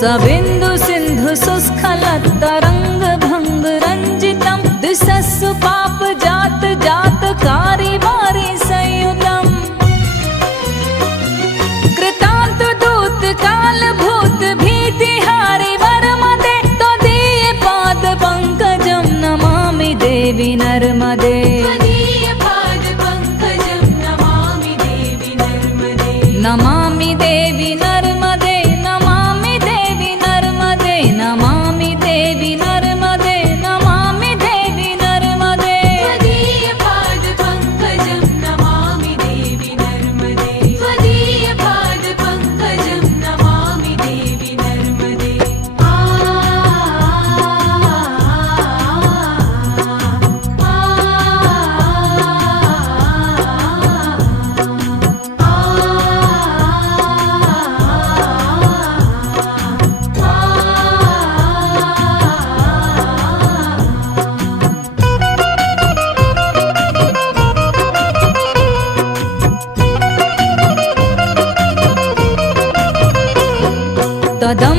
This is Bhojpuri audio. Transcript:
सबिन्दु सिन्धु सुस्खलत्तरङ्ग भङ्ग रञ्जितं दिशस्सु पाप जात जात कारी वारी संयुतम् कृतान्त दूत काल भूत भीतिहारि वरमदे त्वदीय पाद पंकजं नमामि देवी नर्मदे नमामि देवी नर्मदे नमामि देवी नर्मदे नमामि देवी नर्मदे नमामि देवी नर्मदे त्वदीय पाद पंकजं नमामि देवी नर्मदे त्वदीय पाद पंकजं नमामि देवी नर्मदे तदं